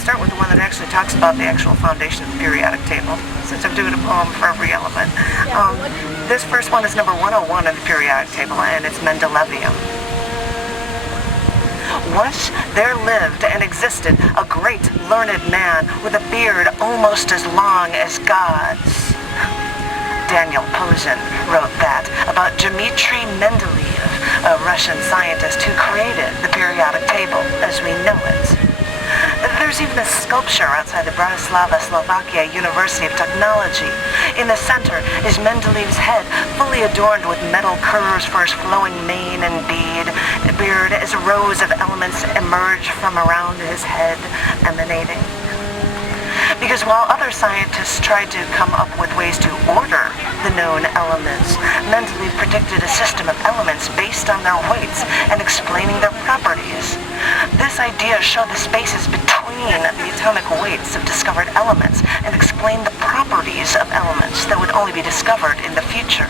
start with the one that actually talks about the actual foundation of the periodic table, since I'm doing a poem for every element. This first one is number 101 of the periodic table, and it's Mendelevium. Once there lived and existed a great learned man with a beard almost as long as God's. Daniel Pozin wrote that about Dmitri Mendeleev, a Russian scientist who created the periodic table as we know it. There's even a sculpture outside the Bratislava, Slovakia University of Technology. In the center is Mendeleev's head, fully adorned with metal curves for his flowing mane and beard as rows of elements emerge from around his head, emanating. Because while other scientists tried to come up with ways to order the known elements, Mendeleev predicted a system of elements based on their weights and explaining their properties. This idea showed the spaces between the atomic weights of discovered elements and explained the properties of elements that would only be discovered in the future.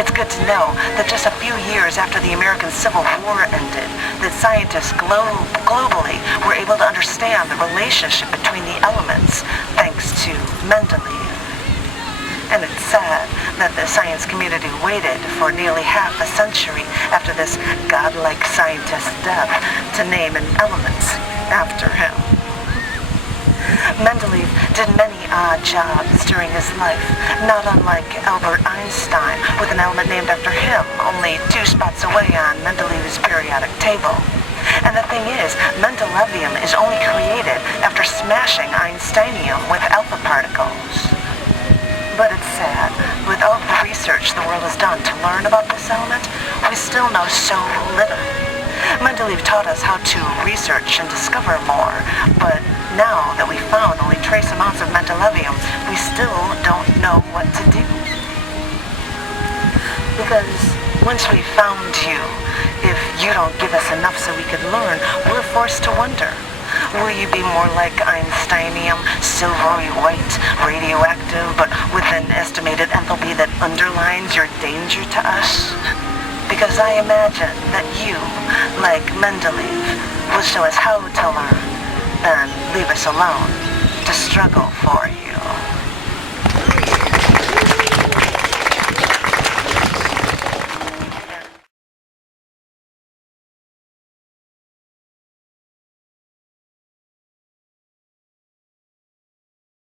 It's good to know that just a few years after the American Civil War ended, that scientists globally were able to understand the relationship between the elements thanks to Mendeleev. And it's sad that the science community waited for nearly half a century after this godlike scientist's death to name an element after him. Mendeleev did many odd jobs during his life, not unlike Albert Einstein, with an element named after him, only 2 spots away on Mendeleev's periodic table. And the thing is, Mendelevium is only created after smashing Einsteinium with alpha particles. But it's sad, with all the research the world has done to learn about this element, we still know so little. Mendeleev taught us how to research and discover more, but now that we've found only trace amounts of Mendelevium, we still don't know what to do. Because once we've found you, if you don't give us enough so we could learn, we're forced to wonder. Will you be more like Einsteinium, silvery white, radioactive, but with an estimated enthalpy that underlines your danger to us? Because I imagine that you, like Mendeleev, will show us how to learn, and leave us alone to struggle for it.